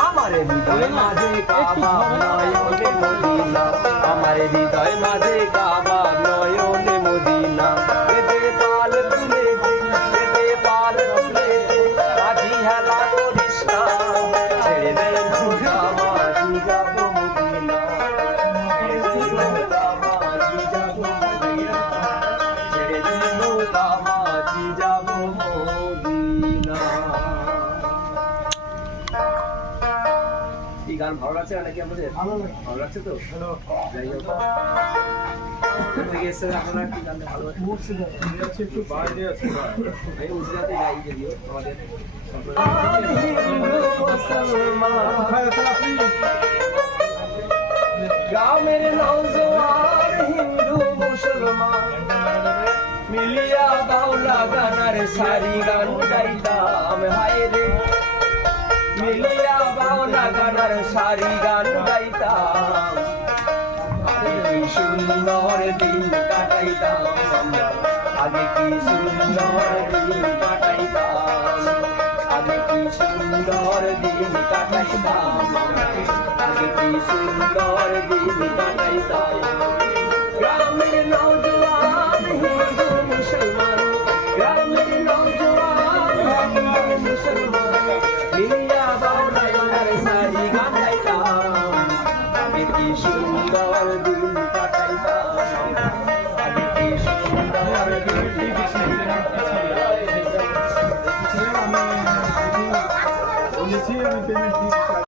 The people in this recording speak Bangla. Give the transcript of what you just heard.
हमारे हृदय माझे काबा नयने मदीना, हमारे हृदय माझे काबा नयने मदीना। एदे पाल तुले दे, एदे पाल तुले दे, काजी हेला करिस ना, ছেড়ে দে নৌকা মাঝি যাবো মদিনা, ছেড়ে দে নৌকা মাঝি যাবো মদিনা, ছেড়ে দে নৌকা মাঝি যাবো মদিনা। এই গান ভালো লাগছে নাকি আপনাদের? ভালো লাগছে তো? যাই হোক, আপনারা কি গান ভালো লাগছে? একটু বাইরে আছে, এই উজরাতে গাই যদিও আমাদের গ্রামের নওজোয়ান হিন্দু মুসলমান মিলিয়া বাউলা গানার সারি গান গাইতাম, হায় রে মিলিয়া বাউলা গানার সারি গান গাইতাম। আগে কি সুন্দর দিন কাটাইতাম আমরা, আগে কি সুন্দর দিন কাটাইতাম, আগে কি সুন্দর দিন কাটাইতাম, আগে কি সুন্দর দিন কাটাইতাম। গ্রামের নওজোয়ান হিন্দু মুসলমান, গ্রামের নওজোয়ান হিন্দু মুসলমান মিলিয়া বাউলা গানার সারি গান গাইতাম। আগে কি সুন্দর দিন কাটাইতাম, আগে কি সুন্দর দিন কাটাইতাম।